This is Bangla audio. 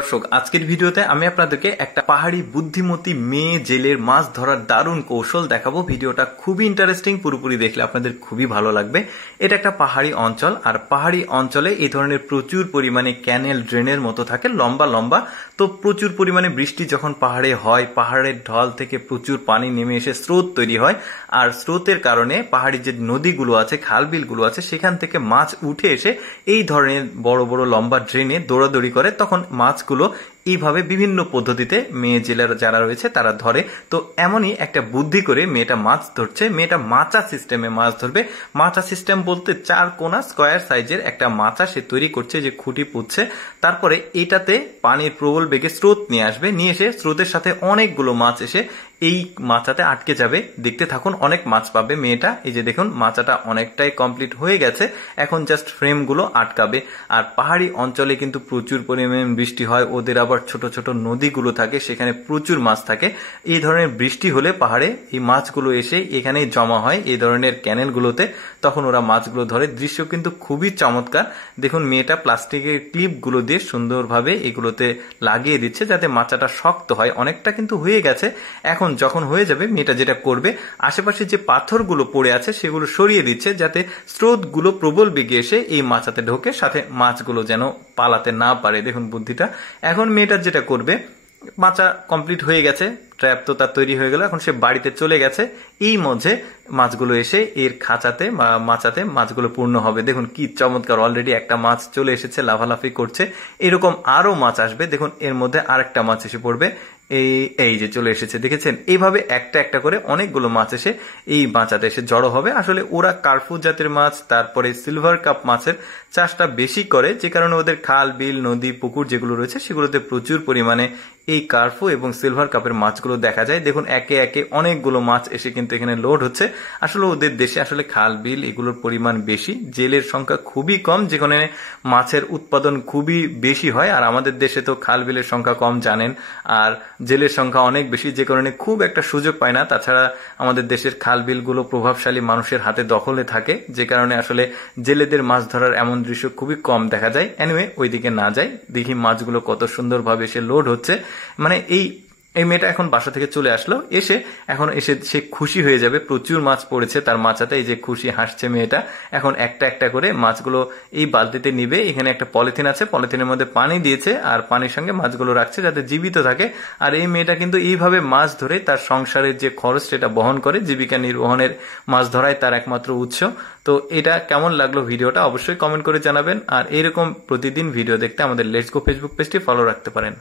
দর্শক, আজকের ভিডিওতে আমি আপনাদেরকে একটা পাহাড়ি বুদ্ধিমতী মেয়ে জেলের মাছ ধরার দারুণ কৌশল দেখাবো। ভিডিওটা খুবই ইন্টারেস্টিং, পুরোপুরি দেখলে আপনাদের খুবই ভালো লাগবে। এটা একটা পাহাড়ি অঞ্চল, আর পাহাড়ি অঞ্চলে এই ধরনের প্রচুর পরিমাণে ক্যানেল ড্রেনের মতো থাকে, লম্বা লম্বা। তো প্রচুর পরিমাণে বৃষ্টি যখন পাহাড়ে হয়, পাহাড়ের ঢল থেকে প্রচুর পানি নেমে এসে স্রোত তৈরি হয়, আর স্রোতের কারণে পাহাড়ি যে নদীগুলো আছে, খালবিলগুলো আছে, সেখান থেকে মাছ উঠে এসে এই ধরনের বড় বড় লম্বা ড্রেনে দৌড়াদৌড়ি করে। তখন মাছগুলো এইভাবে বিভিন্ন পদ্ধতিতে মেয়ে জেলেরা যারা রয়েছে তারা ধরে। তো এমনই একটা বুদ্ধি করে মেয়েটা মাছ ধরছে। মেয়েটা মাচা সিস্টেমে মাছ ধরবে। মাচা সিস্টেম বলতে 4 কোনা স্কয়ার সাইজের একটা মাচা সে তৈরি করছে, যে খুঁটি পুঁতছে। তারপরে এটাতে পানির প্রবল বেগে স্রোত নিয়ে আসবে, নিয়ে এসে স্রোতের সাথে অনেকগুলো মাছ এসে এই মাচাতে আটকে যাবে। দেখতে থাকুন, অনেক মাছ পাবে মেয়েটা। এই যে দেখুন, মাচাটা অনেকটাই কমপ্লিট হয়ে গেছে, এখন জাস্ট ফ্রেমগুলো আটকাবে। আর পাহাড়ি অঞ্চলে কিন্তু প্রচুর পরিমাণে বৃষ্টি হয়, ওদের আবার ছোট ছোট নদীগুলো থাকে, সেখানে প্রচুর মাছ থাকে। এই ধরনের বৃষ্টি হলে পাহাড়ে এই মাছগুলো এসে এখানে জমা হয় এই ধরনের ক্যানেলগুলোতে, তখন ওরা মাছগুলো ধরে। দৃশ্য কিন্তু খুবই চমৎকার। দেখুন, মেয়েটা প্লাস্টিকের ক্লিপগুলো দিয়ে সুন্দরভাবে এগুলোতে লাগিয়ে দিচ্ছে যাতে মাচাটা শক্ত হয়। অনেকটা কিন্তু হয়ে গেছে। এখন যখন হয়ে যাবে, মেয়েটা যেটা করবে, আশেপাশে যে পাথরগুলো পড়ে আছে সেগুলো সরিয়ে দিচ্ছে যাতে স্রোতগুলো প্রবল বেগে এসে এই মাচাতে ঢোকে, সাথে মাছগুলো যেন পালাতে না পারে। দেখুন বুদ্ধিটা। এখন মেয়েটা যেটা করবে, মাচা কমপ্লিট হয়ে গেছে, ট্র্যাপ তো তার তৈরি হয়ে গেল, এখন সে বাড়িতে চলে গেছে। এই মধ্যে মাছগুলো এসে এর খাঁচাতে বা মাচাতে মাছগুলো পূর্ণ হবে। দেখুন কি চমৎকার, অলরেডি একটা মাছ চলে এসেছে, লাফালাফি করছে। এরকম আরো মাছ আসবে। দেখুন এর মধ্যে আরেকটা মাছ এসে পড়বে। এই যে চলে এসেছে, দেখেছেন? এইভাবে একটা একটা করে অনেকগুলো মাছ এসে এই মাচাতে এসে জড়ো হবে। আসলে ওরা কার্পু জাতের মাছ, তারপরে সিলভার কাপ মাছের চাষটা বেশি করে, যে কারণে ওদের খাল, বিল, নদী, পুকুর যেগুলো রয়েছে সেগুলোতে প্রচুর পরিমাণে এই কার্পু এবং সিলভার কাপের মাছগুলো দেখা যায়। দেখুন একে একে অনেকগুলো মাছ এসে কিন্তু এখানে লোড হচ্ছে। আসলে ওদের দেশে আসলে খাল, বিল এগুলোর পরিমাণ বেশি, জেলের সংখ্যা খুবই কম, যেখানে মাছের উৎপাদন খুবই বেশি হয়। আর আমাদের দেশে তো খাল, বিলের সংখ্যা কম জানেন, আর জেলের সংখ্যা অনেক বেশি, যে কারণে খুব একটা সুযোগ পায় না। তাছাড়া আমাদের দেশের খাল, বিলগুলো প্রভাবশালী মানুষের হাতে দখলে থাকে, যে কারণে আসলে জেলেদের মাছ ধরার এমন দৃশ্য খুবই কম দেখা যায়। এনিওয়ে, ওইদিকে না যাই, দেখি মাছগুলো কত সুন্দরভাবে এসে লোড হচ্ছে। মানে এই মেয়েটা এখন বাসা থেকে চলে আসলো, এখন এসে সে খুশি হয়ে যাবে, প্রচুর মাছ পড়েছে তার মাচাতে। এই যে খুশি হাসছে মেয়েটা। এখন একটা একটা করে মাছগুলো এই বালতিতে নিবে। এখানে একটা পলিথিন আছে, পলিথিনের মধ্যে পানি দিয়েছে, আর পানির সঙ্গে মাছগুলো রাখছে যাতে জীবিত থাকে। আর এই মেয়েটা কিন্তু এইভাবে মাছ ধরে তার সংসারের যে খরচ সেটা বহন করে, জীবিকা নির্বাহনের মাছ ধরাই তার একমাত্র উৎস। তো এটা কেমন লাগলো ভিডিওটা অবশ্যই কমেন্ট করে জানাবেন। আর এরকম প্রতিদিন ভিডিও দেখতে আমাদের লেটস গো ফেসবুক পেজটি ফলো রাখতে পারেন।